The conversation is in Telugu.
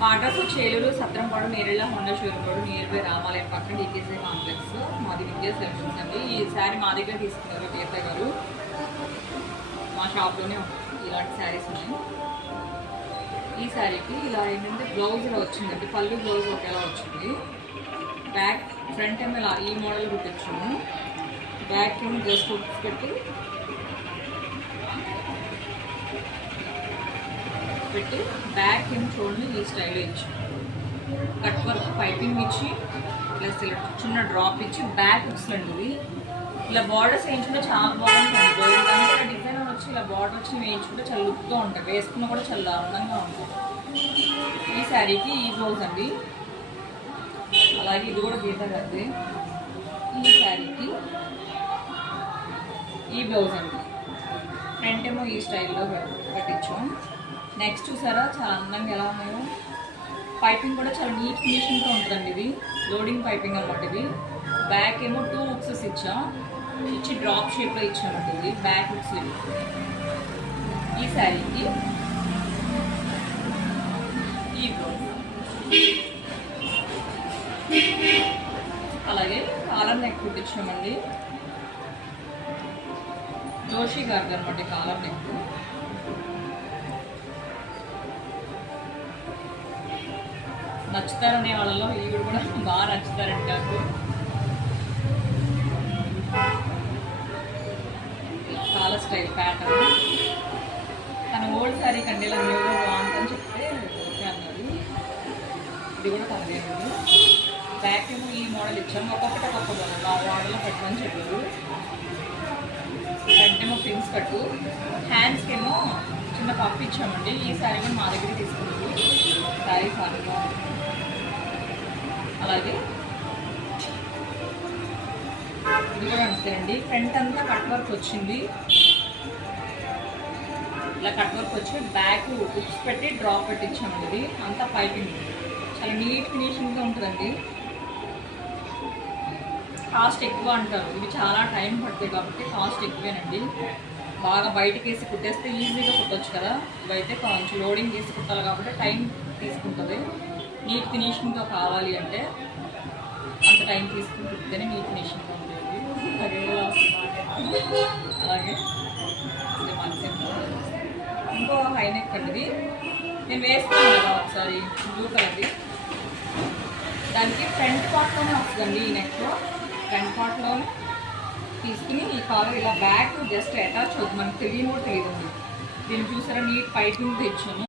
మా address Cheluru Satrampadu Nerella Honda showroom road near by రామాలయం పక్కన డీకేసీ కాంప్లెక్స్. మాది విద్యా సెలక్షన్స్ అండి. ఈ శారీ మా దగ్గర తీసుకున్నారు గీత గారు. మా షాప్లోనే ఇలాంటి శారీస్ ఉన్నాయి. ఈ శారీకి ఇలా ఏంటంటే బ్లౌజ్ ఇలా వచ్చిందండి. పళ్ళు బ్లౌజ్ ఒకేలా వచ్చింది. బ్యాక్ ఫ్రంట్ ఏమో ఇలా ఈ మోడల్ కుట్టించాము. బ్యాక్ ఏమో జస్ట్ హుక్స్ పెట్టి బ్యాక్ ఏమో చూడండి ఈ స్టైల్లో ఇచ్చి కట్ వర్క్ పైపింగ్ ఇచ్చి ప్లస్ ఇలా చిన్న డ్రాప్ ఇచ్చి బ్యాక్ హుక్స్ అండి. ఇలా బార్డర్స్ వేయించుకుంటే చాలా బాగుంటుంది. దాంట్లో డిజైన్ వచ్చి ఇలా బార్డర్ వచ్చి వేయించుకుంటే చాలా లుక్గా ఉంటాయి. వేసుకున్నా కూడా చాలా అందంగా ఉంటుంది. ఈ శారీకి ఈ బ్లౌజ్ అండి. అలాగే ఇది కూడా గీత కద్ది. ఈ శారీకి ఈ బ్లౌజ్ అండి. ఫ్రంట్ ఏమో ఈ స్టైల్లో కట్టించాం. నెక్స్ట్ చూసారా చాలా అందంగా ఎలా ఉన్నాయో. పైపింగ్ కూడా చాలా నీట్ ఫినిషింగ్తో ఉంటుందండి. ఇది లోడింగ్ పైపింగ్ అనమాట. ఇది బ్యాక్ ఏమో 2 హుక్స్ ఇచ్చి డ్రాప్ షేప్లో ఇచ్చామండి. ఇది బ్యాక్ హుక్స్. ఈ శారీకి ఈ బ్లౌజ్. అలాగే కాలర్ నెక్ కుట్టించామండి. జోషి గారిది అనమాట కాలర్ నెక్. నచ్చుతారనే వాళ్ళలో ఈవిడ కూడా బాగా నచ్చుతారండి నాకు. చాలా స్టైల్ ప్యాటర్న్. తన ఓల్డ్ శారీ కండీలో ఎవరో బాగుంటుందని చెప్తే ఓకే అన్నారు. ఇది కూడా తనదేనండి. బ్యాక్ ఏమో ఈ మోడల్ ఇచ్చాము. ఒక్కొక్కటి ఒక్కొక్క మోడల్ ఆ మోడల్లో పెట్టమని చెప్పారు. ఫ్రంట్ ఏమో పిన్స్ కట్టు. హ్యాండ్స్కి ఏమో చిన్న పప్పు ఇచ్చామండి. ఈ శారీ కూడా మా దగ్గర తీసుకున్నాము. శారీ సారీగా అలాగే ఇది కూడా అంతేనండి. ఫ్రంట్ అంతా కట్ వర్క్ వచ్చింది. ఇలా కట్ వర్క్ వచ్చి బ్యాక్ హుక్స్ పెట్టి డ్రాప్ పెట్టించామండి. ఇది అంతా పైపింగ్ చాలా నీట్ ఫినిషింగ్గా ఉంటుందండి. కాస్ట్ ఎక్కువ అంటారు. ఇవి చాలా టైం పడుతుంది కాబట్టి కాస్ట్ ఎక్కువేనండి. బాగా బయటకి వేసి కుట్టేస్తే ఈజీగా కుట్టవచ్చు కదా. ఇవైతే కొంచెం లోడింగ్ చేసి కుట్టాలి కాబట్టి టైం తీసుకుంటుంది. నీట్ ఫినిషింగ్తో కావాలి అంటే అంత టైం తీసుకుని కుట్టితేనే నీట్ ఫినిషింగ్గా ఉంటుంది. అలాగే ఇంకో హై నెక్ అండి. నేను వేస్తాను కదా ఒకసారి బ్లూ కలర్ది. దానికి ఫ్రంట్ పార్ట్లోనే వస్తుందండి. ఈ నెక్లో ఫ్రంట్ పార్ట్లోనే తీసుకుని ఈ కాలర్ ఇలా బ్యాక్ జస్ట్ అటాచ్ అవుతుంది. మనకు తెలియని కూడా తెలియదండి. దీన్ని చూసారా నీట్ పైపింగ్ తెచ్చాము.